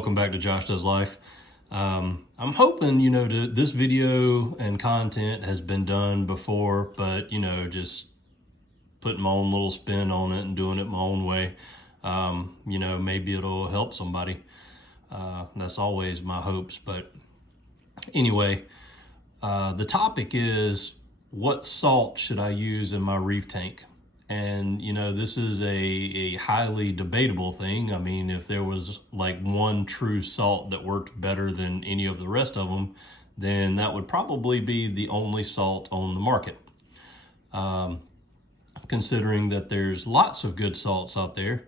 welcome back to Josh Does Life. I'm hoping, this video and content has been done before, but, just putting my own little spin on it and doing it my own way. Maybe it'll help somebody. That's always my hopes. But anyway, the topic is, what salt should I use in my reef tank? And, this is a highly debatable thing. I mean, if there was like one true salt that worked better than any of the rest of them, then that would probably be the only salt on the market. Considering that there's lots of good salts out there,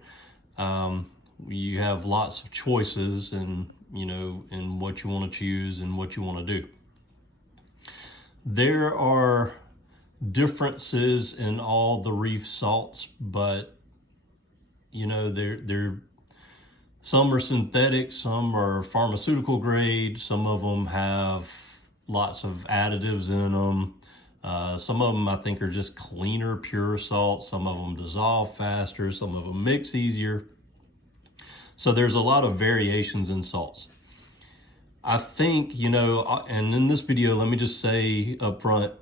you have lots of choices and, in what you want to choose and what you want to do. There are differences in all the reef salts, but they're some are synthetic, some are pharmaceutical grade, some of them have lots of additives in them. Some of them I think are just cleaner, pure salt. Some of them dissolve faster, some of them mix easier. So there's a lot of variations in salts. I think, and in this video, let me just say up front,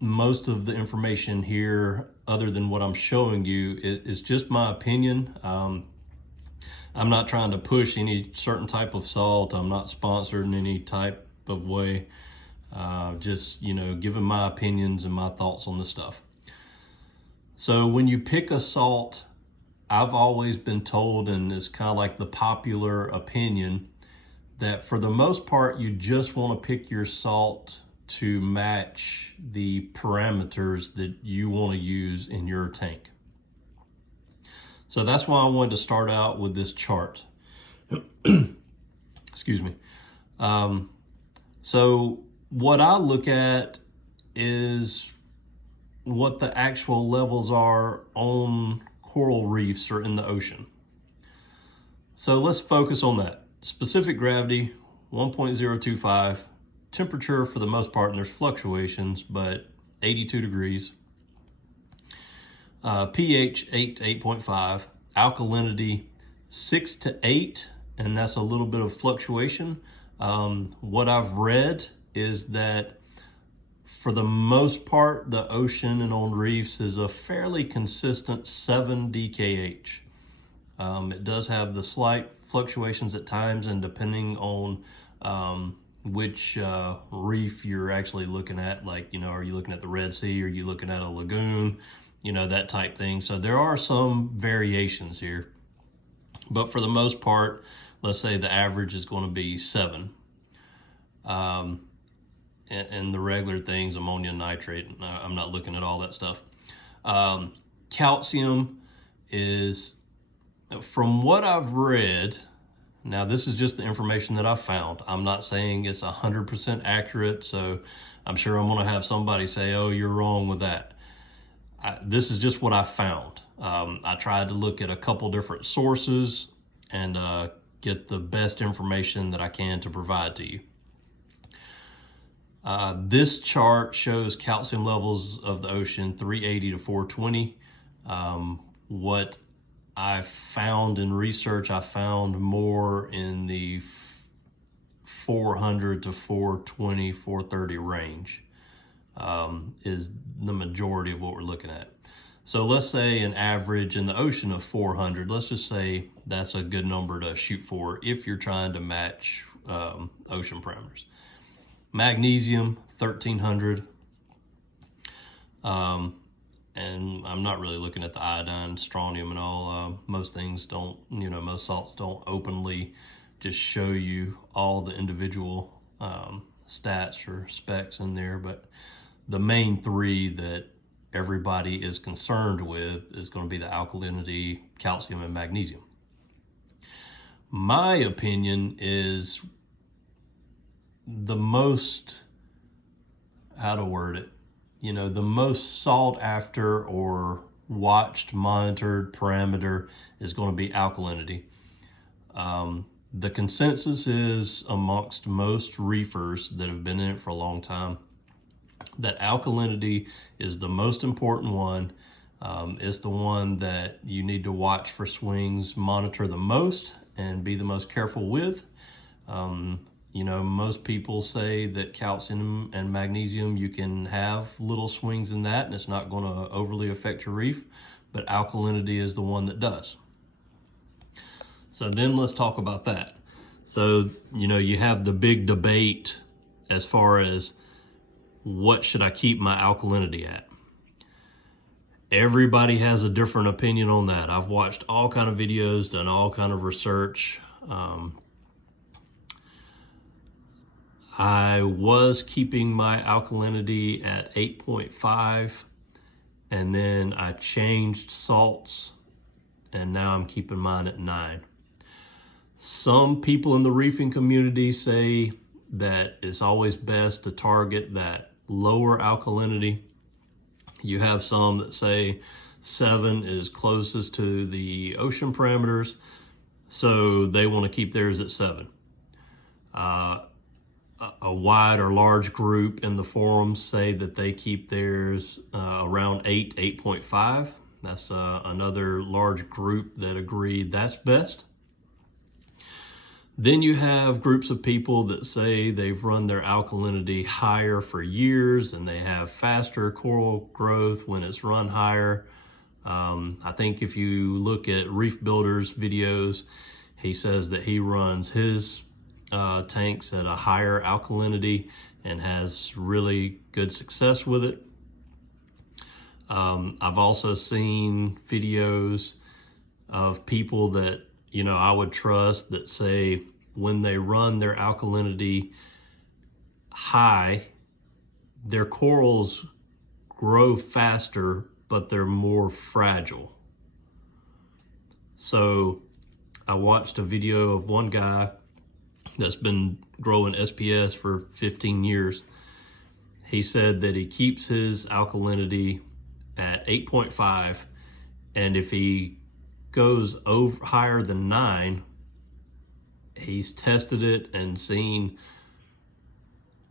most of the information here, other than what I'm showing you, is just my opinion. I'm not trying to push any certain type of salt. I'm not sponsored in any type of way. Just, giving my opinions and my thoughts on this stuff. So when you pick a salt, I've always been told, and it's kind of like the popular opinion, that for the most part, you just want to pick your salt to match the parameters that you want to use in your tank. So that's why I wanted to start out with this chart. Excuse me. So what I look at is what the actual levels are on coral reefs or in the ocean. So let's focus on that. Specific gravity, 1.025. Temperature, for the most part, and there's fluctuations, but 82 degrees. pH, 8 to 8.5. Alkalinity, 6 to 8, and that's a little bit of fluctuation. What I've read is that for the most part, the ocean and on reefs is a fairly consistent 7 DKH. It does have the slight fluctuations at times, and depending on which reef you're actually looking at, like, are you looking at the Red Sea, or are you looking at a lagoon, that type thing. So there are some variations here, but for the most part, let's say the average is going to be 7. And the regular things, ammonia and nitrate, I'm not looking at all that stuff. Calcium is, from what I've read, now this is just the information that I found. I'm not saying it's 100% accurate, so I'm sure I'm going to have somebody say, oh, you're wrong with that. This is just what I found. I tried to look at a couple different sources and get the best information that I can to provide to you. This chart shows calcium levels of the ocean, 380 to 420. What I found in research, I found more in the 400 to 420, 430 range is the majority of what we're looking at. So let's say an average in the ocean of 400. Let's just say that's a good number to shoot for if you're trying to match ocean parameters. Magnesium, 1300. And I'm not really looking at the iodine, strontium, and all. Most things don't, most salts don't openly just show you all the individual stats or specs in there, but the main three that everybody is concerned with is going to be the alkalinity, calcium, and magnesium. My opinion is the most, how to word it, the most sought after or watched, monitored parameter is going to be alkalinity. The consensus is amongst most reefers that have been in it for a long time that alkalinity is the most important one. It's the one that you need to watch for swings, monitor the most, and be the most careful with. You know, most people say that calcium and magnesium, you can have little swings in that and it's not going to overly affect your reef, but alkalinity is the one that does. So then let's talk about that. So, you know, you have the big debate as far as what should I keep my alkalinity at? Everybody has a different opinion on that. I've watched all kind of videos, done all kind of research. I was keeping my alkalinity at 8.5, and then I changed salts, and now I'm keeping mine at 9. Some people in the reefing community say that it's always best to target that lower alkalinity. You have some that say 7 is closest to the ocean parameters, so they want to keep theirs at 7. A wide or large group in the forums say that they keep theirs around 8, 8.5. That's another large group that agree that's best. Then you have groups of people that say they've run their alkalinity higher for years and they have faster coral growth when it's run higher. I think if you look at Reef Builder's videos, he says that he runs his tanks at a higher alkalinity and has really good success with it. I've also seen videos of people that, you know, I would trust that say when they run their alkalinity high, their corals grow faster, but they're more fragile. So I watched a video of one guy that's been growing SPS for 15 years. He said that he keeps his alkalinity at 8.5, and if he goes over higher than 9, he's tested it and seen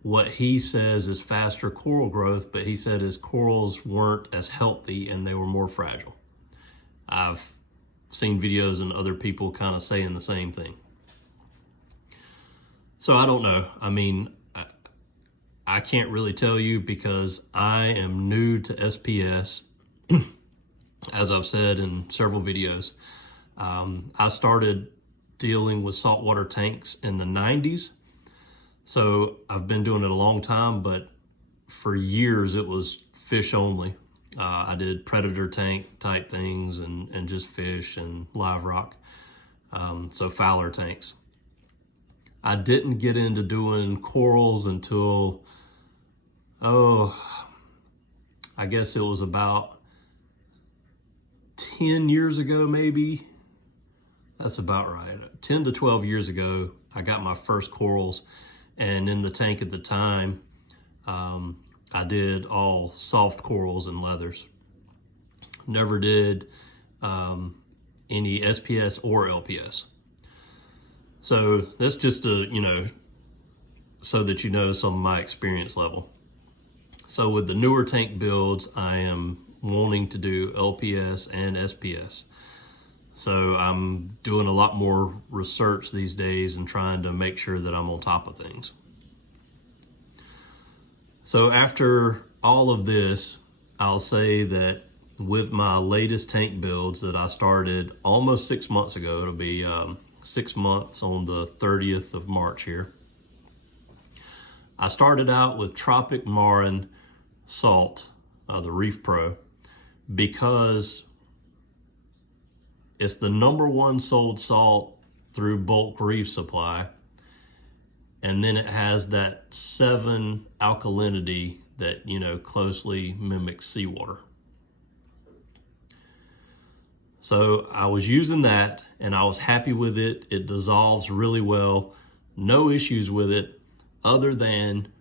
what he says is faster coral growth, but he said his corals weren't as healthy and they were more fragile. I've seen videos and other people kind of saying the same thing. So I don't know. I mean, I can't really tell you because I am new to SPS, as I've said in several videos. I started dealing with saltwater tanks in the 90s. So I've been doing it a long time, but for years it was fish only. I did predator tank type things and just fish and live rock. So Fowler tanks. I didn't get into doing corals until, I guess it was about 10 years ago, maybe. That's about right. 10 to 12 years ago, I got my first corals, and in the tank at the time, I did all soft corals and leathers. Never did any SPS or LPS. So that's just so that you know some of my experience level. So with the newer tank builds, I am wanting to do LPS and SPS. So I'm doing a lot more research these days and trying to make sure that I'm on top of things. So after all of this, I'll say that with my latest tank builds that I started almost 6 months ago, it'll be 6 months on the 30th of March here. I started out with Tropic Marin salt, the Reef Pro, because it's the #1 sold salt through bulk reef supply. And then it has that 7 alkalinity that, closely mimics seawater. So I was using that and I was happy with it. It dissolves really well. No issues with it other than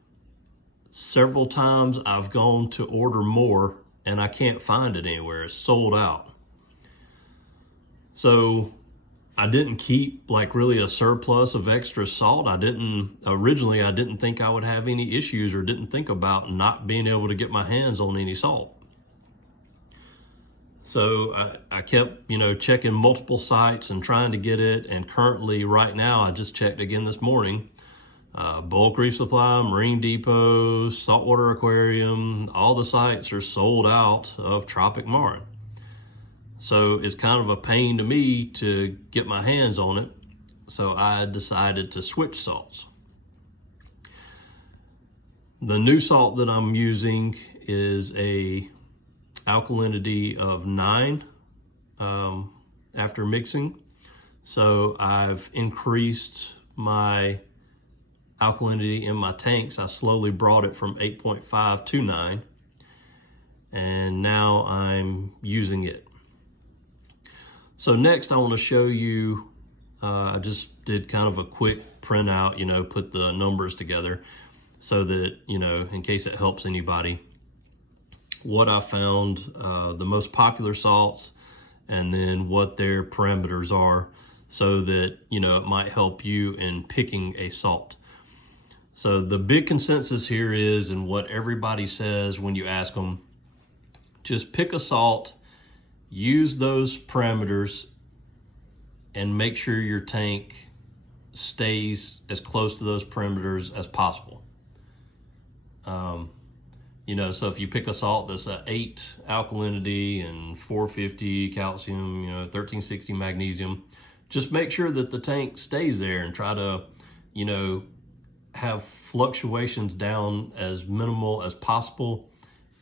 several times I've gone to order more and I can't find it anywhere. It's sold out. So I didn't keep really a surplus of extra salt. Originally I didn't think I would have any issues or didn't think about not being able to get my hands on any salt. So I kept, checking multiple sites and trying to get it. And currently right now, I just checked again this morning, Bulk Reef Supply, Marine Depot, Saltwater Aquarium, all the sites are sold out of Tropic Marlin. So it's kind of a pain to me to get my hands on it. So I decided to switch salts. The new salt that I'm using is a alkalinity of 9 after mixing. So I've increased my alkalinity in my tanks. I slowly brought it from 8.5 to 9, and now I'm using it. So next I want to show you, I just did kind of a quick printout, put the numbers together so that, in case it helps anybody, what I found, the most popular salts, and then what their parameters are, so that, it might help you in picking a salt. So the big consensus here is, and what everybody says when you ask them, just pick a salt, use those parameters, and make sure your tank stays as close to those parameters as possible. So if you pick a salt that's at 8 alkalinity and 450 calcium, 1360 magnesium, just make sure that the tank stays there and try to, have fluctuations down as minimal as possible,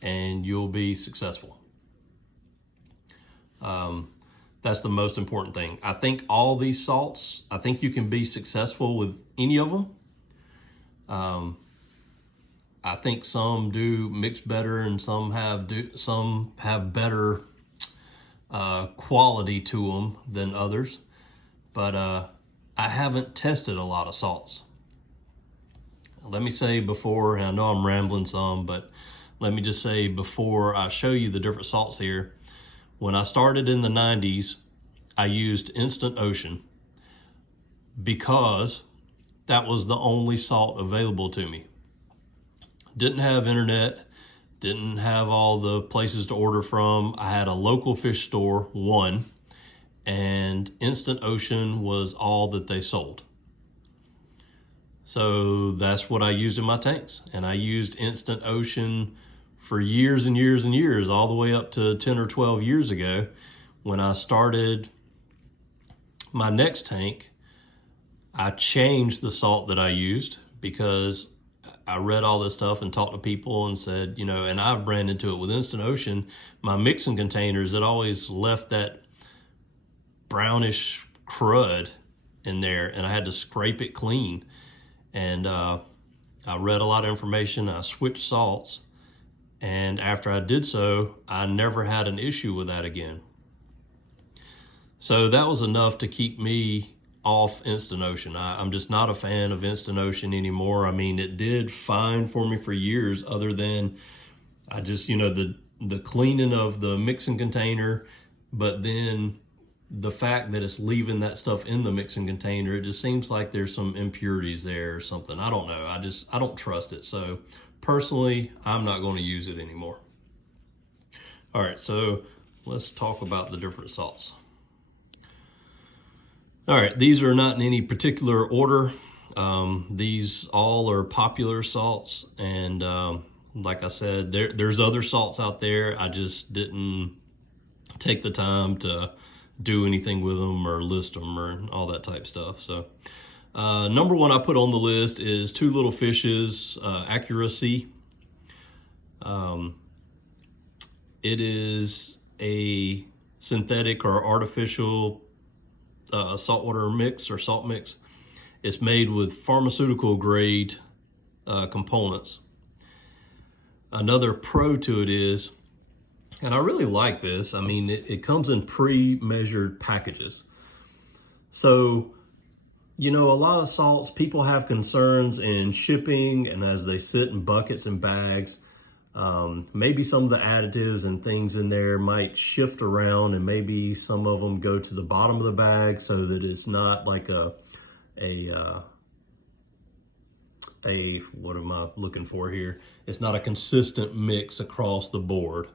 and you'll be successful. That's the most important thing. I think all these salts, I think you can be successful with any of them. I think some do mix better, and some have better quality to them than others. But I haven't tested a lot of salts. Let me say before, and I know I'm rambling some, but let me just say before I show you the different salts here, when I started in the 90s, I used Instant Ocean because that was the only salt available to me. Didn't have internet, didn't have all the places to order from. I had a local fish store, one, and Instant Ocean was all that they sold. So that's what I used in my tanks. And I used Instant Ocean for years and years and years, all the way up to 10 or 12 years ago. When I started my next tank, I changed the salt that I used because I read all this stuff and talked to people and said, and I ran into it with Instant Ocean. My mixing containers, it always left that brownish crud in there, and I had to scrape it clean. And I read a lot of information. I switched salts, and after I did so, I never had an issue with that again. So that was enough to keep me off Instant Ocean. I'm just not a fan of Instant Ocean anymore. I mean, it did fine for me for years, other than I just, the cleaning of the mixing container, but then the fact that it's leaving that stuff in the mixing container, it just seems like there's some impurities there or something. I don't know. I don't trust it. So personally, I'm not going to use it anymore. All right, so let's talk about the different salts. All right, these are not in any particular order. These all are popular salts, and like I said, there's other salts out there. I just didn't take the time to do anything with them or list them or all that type stuff. So number one I put on the list is Two Little Fishes Accuracy. It is a synthetic or artificial saltwater mix or salt mix. It's made with pharmaceutical grade components. Another pro to it is, and I really like this, I mean, it comes in pre-measured packages. So, a lot of salts, people have concerns in shipping, and as they sit in buckets and bags, maybe some of the additives and things in there might shift around, and maybe some of them go to the bottom of the bag so that it's not like what am I looking for here? It's not a consistent mix across the board.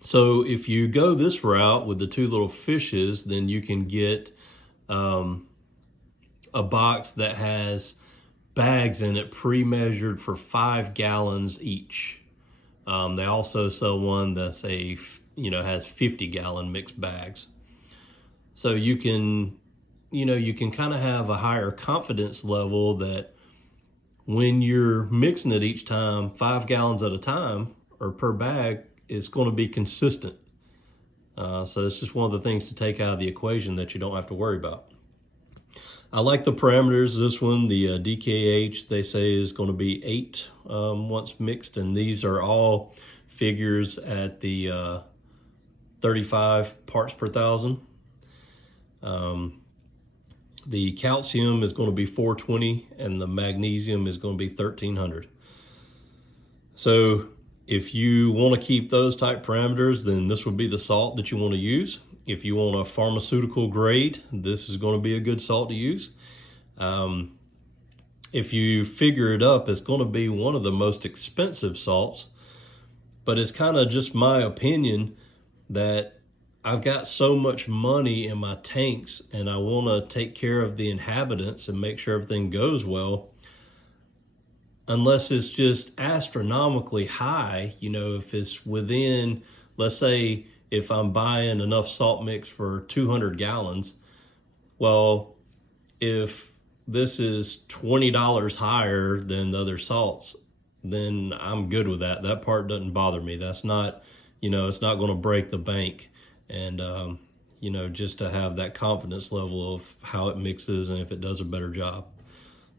So if you go this route with the 2 little fishes, then you can get a box that has bags in it pre-measured for 5 gallons each. They also sell one that's has 50-gallon mixed bags. So you can kind of have a higher confidence level that when you're mixing it each time, 5 gallons at a time or per bag, it's going to be consistent. So it's just one of the things to take out of the equation that you don't have to worry about. I like the parameters. This one, the DKH, they say is going to be 8 once mixed, and these are all figures at the 35 parts per thousand. The calcium is going to be 420, and the magnesium is going to be 1300. So if you want to keep those type parameters, then this would be the salt that you want to use. If you want a pharmaceutical grade, this is going to be a good salt to use. If you figure it up, it's going to be one of the most expensive salts, but it's kind of just my opinion that I've got so much money in my tanks and I want to take care of the inhabitants and make sure everything goes well. Unless it's just astronomically high, if it's within, let's say, if I'm buying enough salt mix for 200 gallons, well, if this is $20 higher than the other salts, then I'm good with that. That part doesn't bother me. That's not, it's not going to break the bank. And, just to have that confidence level of how it mixes and if it does a better job.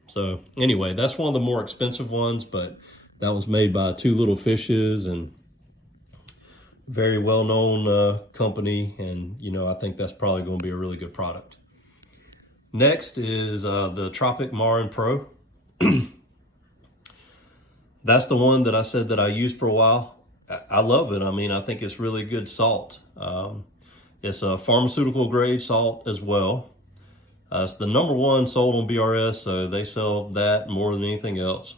So anyway, that's one of the more expensive ones, but that was made by 2 Little Fishes and very well-known company, and I think that's probably going to be a really good product. Next is the Tropic Marin Pro. That's the one that I said that I used for a while. I love it. I think it's really good salt. It's a pharmaceutical grade salt as well. It's the #1 sold on BRS, so they sell that more than anything else.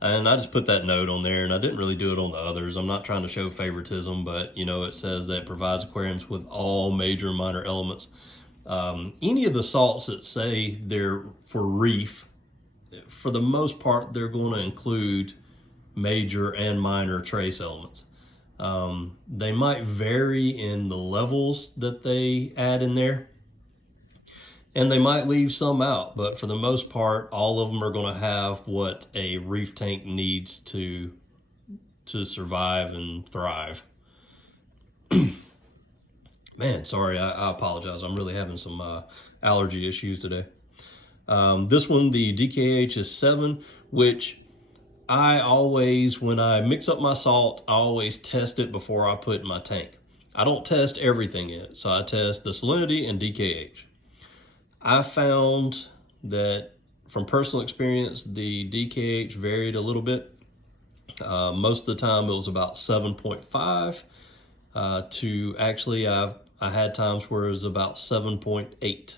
And I just put that note on there, and I didn't really do it on the others. I'm not trying to show favoritism, but it says that it provides aquariums with all major and minor elements. Any of the salts that say they're for Reef, for the most part, they're going to include major and minor trace elements. They might vary in the levels that they add in there, and they might leave some out, but for the most part, all of them are going to have what a reef tank needs to survive and thrive. Man, sorry, I apologize. I'm really having some allergy issues today. This one, the DKH, is 7, which I always, when I mix up my salt, I always test it before I put it in my tank. I don't test everything in it, so I test the salinity and DKH. I found that from personal experience, the DKH varied a little bit. Most of the time it was about 7.5 to actually I had times where it was about 7.8.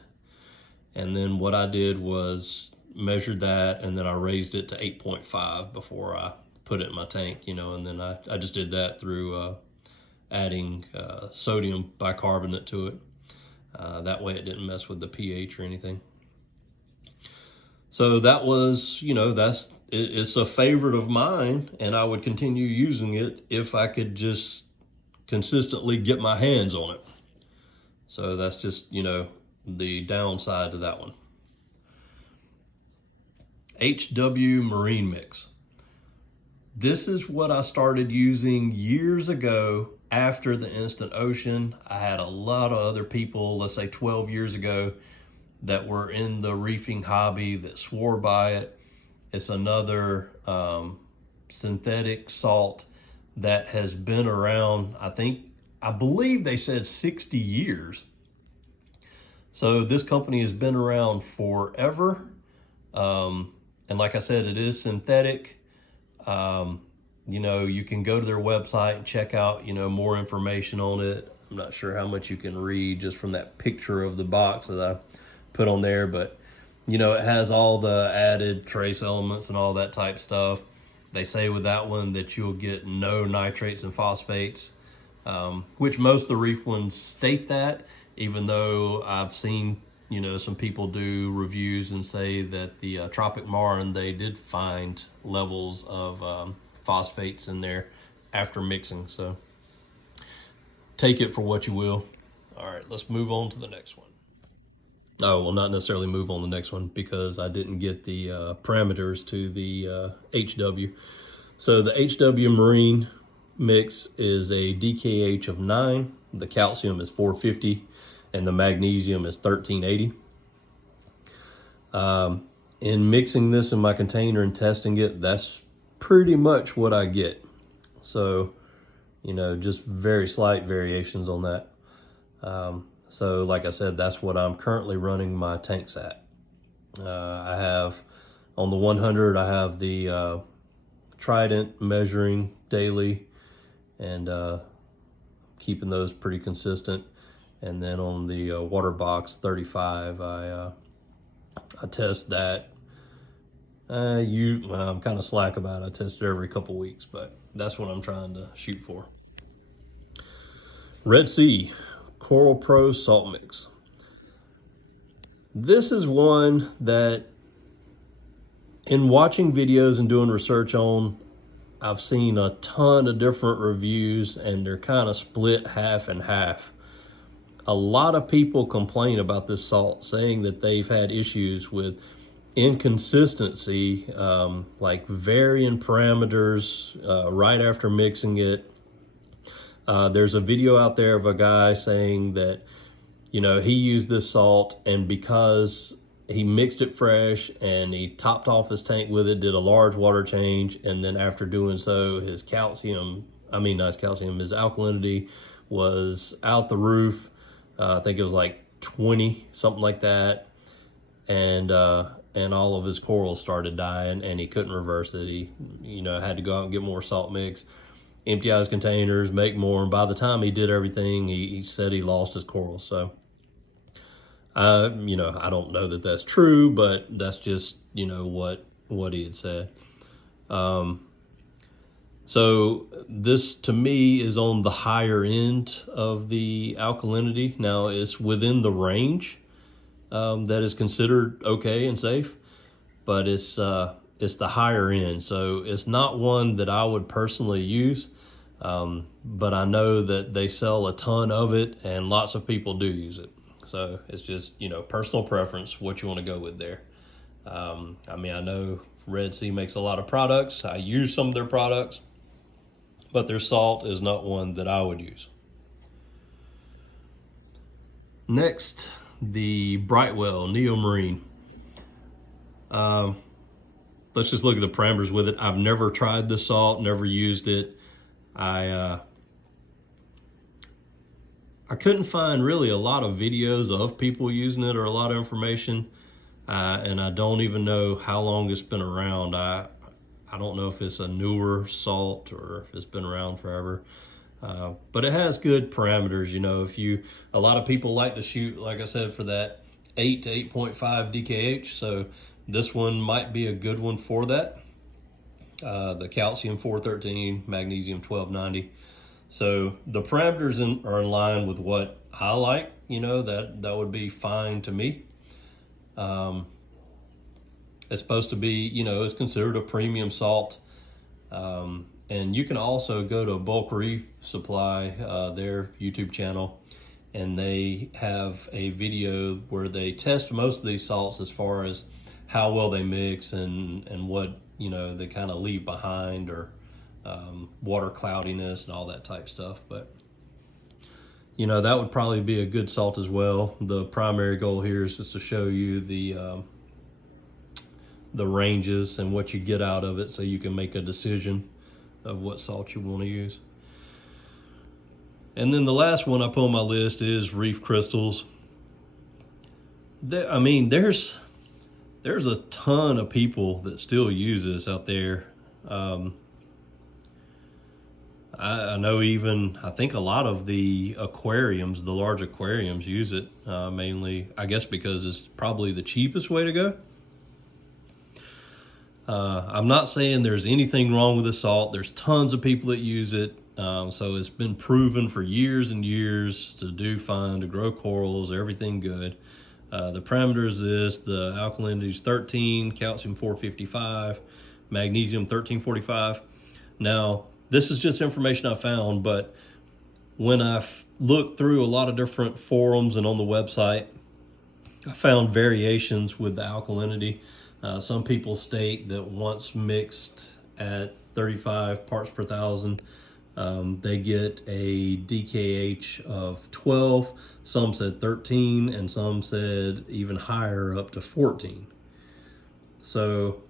And then what I did was measured that, and then I raised it to 8.5 before I put it in my tank, and then I just did that through adding sodium bicarbonate to it. That way it didn't mess with the pH or anything. So that was, it's a favorite of mine, and I would continue using it if I could just consistently get my hands on it. So that's just, the downside to that one. HW Marine Mix. This is what I started using years ago after the Instant Ocean. I had a lot of other people, let's say 12 years ago, that were in the reefing hobby that swore by it. It's another synthetic salt that has been around, I believe they said 60 years. So this company has been around forever. And like I said, it is synthetic. You can go to their website and check out, more information on it. I'm not sure how much you can read just from that picture of the box that I put on there, but it has all the added trace elements and all that type stuff. They say with that one that you'll get no nitrates and phosphates, which most of the Reef ones state that, even though I've seen, you know, some people do reviews and say that the Tropic Marlin, they did find levels of phosphates in there after mixing. So take it for what you will. All right, let's move on to the next one. Oh, well, not necessarily move on to the next one because I didn't get the parameters to the HW. So the HW Marine mix is a DKH of 9, the calcium is 450, and the magnesium is 1380. In mixing this in my container and testing it, that's pretty much what I get. So, you know, just very slight variations on that. So like I said, that's what I'm currently running my tanks at. I have, on the 100, I have the Trident measuring daily and keeping those pretty consistent. And then on the water box 35, I test that. I'm kind of slack about it. I test it every couple weeks, but that's what I'm trying to shoot for. Red Sea Coral Pro Salt Mix. This is one that, in watching videos and doing research on, I've seen a ton of different reviews and they're kind of split half and half. A lot of people complain about this salt, saying that they've had issues with inconsistency, like varying parameters right after mixing it. There's a video out there of a guy saying that, you know, he used this salt and because he mixed it fresh and he topped off his tank with it, did a large water change, and then after doing so, his his alkalinity was out the roof. I think it was like 20, something like that. And all of his corals started dying and he couldn't reverse it. He, you know, had to go out and get more salt mix, empty out his containers, make more. And by the time he did everything, he said he lost his corals. So, you know, I don't know that that's true, but that's just, you know, what he had said. So this to me is on the higher end of the alkalinity. Now it's within the range that is considered okay and safe, but it's the higher end. So it's not one that I would personally use, but I know that they sell a ton of it and lots of people do use it. So it's just, you know, personal preference, what you want to go with there. I mean, I know Red Sea makes a lot of products. I use some of their products, but their salt is not one that I would use. Next, the Brightwell Neo Marine. Let's just look at the parameters with it. I've never tried this salt, never used it. I couldn't find really a lot of videos of people using it or a lot of information, and I don't even know how long it's been around. I don't know if it's a newer salt or if it's been around forever, but it has good parameters. You know, a lot of people like to shoot, like I said, for that 8 to 8.5 DKH. So this one might be a good one for that. The calcium 413, magnesium 1290. So the parameters are in line with what I like. You know, that would be fine to me. It's supposed to be, you know, it's considered a premium salt. And you can also go to Bulk Reef Supply, their YouTube channel, and they have a video where they test most of these salts as far as how well they mix and what, you know, they kind of leave behind, or water cloudiness and all that type stuff. But, you know, that would probably be a good salt as well. The primary goal here is just to show you the ranges and what you get out of it, so you can make a decision of what salt you want to use. And then the last one I put on my list is Reef Crystals. I mean, there's a ton of people that still use this out there. I know I think a lot of the aquariums, the large aquariums, use it mainly, I guess because it's probably the cheapest way to go. I'm not saying there's anything wrong with the salt. There's tons of people that use it. So it's been proven for years and years to do fine, to grow corals, everything good. The parameters is the alkalinity is 13, calcium 455, magnesium 1345. Now, this is just information I found, but when I've looked through a lot of different forums and on the website, I found variations with the alkalinity. Some people state that once mixed at 35 parts per thousand, they get a DKH of 12. Some said 13, and some said even higher, up to 14. So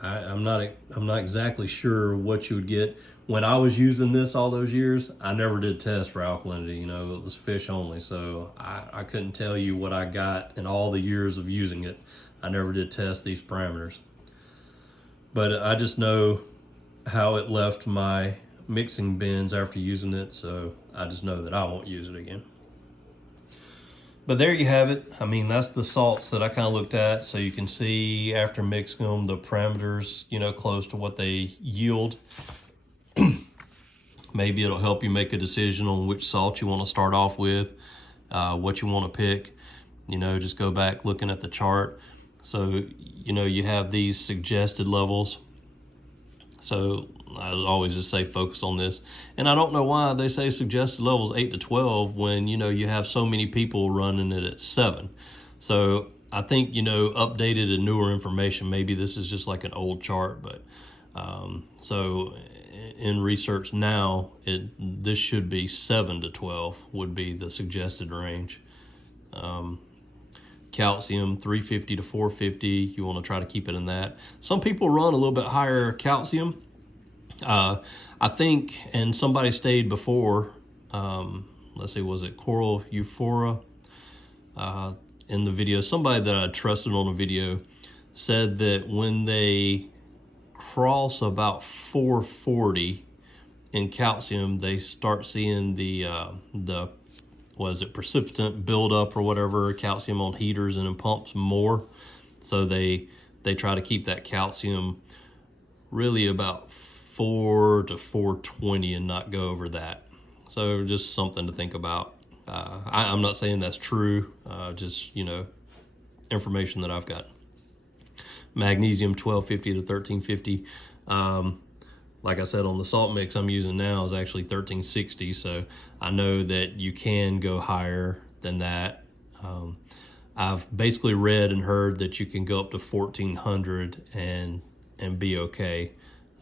I'm not exactly sure what you would get. When I was using this all those years, I never did test for alkalinity. You know, it was fish only, so I couldn't tell you what I got in all the years of using it. I never did test these parameters, but I just know how it left my mixing bins after using it, so I just know that I won't use it again. But there you have it. I mean, that's the salts that I kind of looked at, so you can see after mixing them, the parameters, you know, close to what they yield. Maybe it'll help you make a decision on which salt you want to start off with, what you want to pick. You know, just go back looking at the chart. So, you know, you have these suggested levels. So I always just say focus on this. And I don't know why they say suggested levels 8 to 12 when, you know, you have so many people running it at 7. So I think, you know, updated and newer information, maybe this is just like an old chart, but so in research now, this should be 7 to 12 would be the suggested range. Calcium 350 to 450, you want to try to keep it in that. Some people run a little bit higher calcium. I think, and somebody stayed before, let's see, was it Coral Euphora? In the video, somebody that I trusted on a video said that when they cross about 440 in calcium, they start seeing the was it precipitant buildup or whatever, calcium on heaters and in pumps more. So they try to keep that calcium really about 4 to 420 and not go over that. So just something to think about. I'm not saying that's true, just, you know, information that I've got. Magnesium 1250 to 1350. Like I said, on the salt mix I'm using now is actually 1360, so I know that you can go higher than that. I've basically read and heard that you can go up to 1400 and be okay.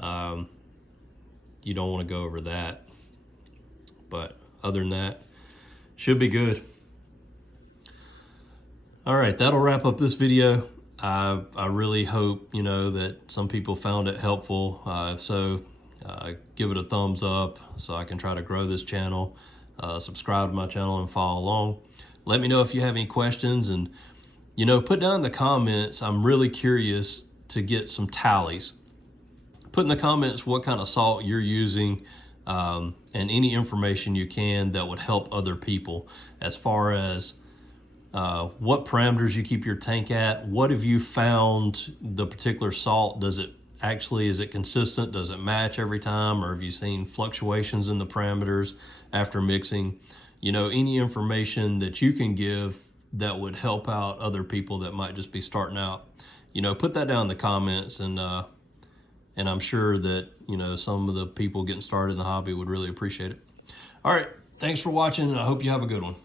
You don't want to go over that, but other than that, should be good. All right, that'll wrap up this video. I really hope, you know, that some people found it helpful. If so, give it a thumbs up so I can try to grow this channel. Subscribe to my channel and follow along. Let me know if you have any questions, and, you know, put down in the comments. I'm really curious to get some tallies. Put in the comments what kind of salt you're using, and any information you can that would help other people as far as what parameters you keep your tank at. What have you found the particular salt? Is it consistent? Does it match every time? Or have you seen fluctuations in the parameters after mixing? You know, any information that you can give that would help out other people that might just be starting out, you know, put that down in the comments, and I'm sure that, you know, some of the people getting started in the hobby would really appreciate it. All right, thanks for watching, and I hope you have a good one.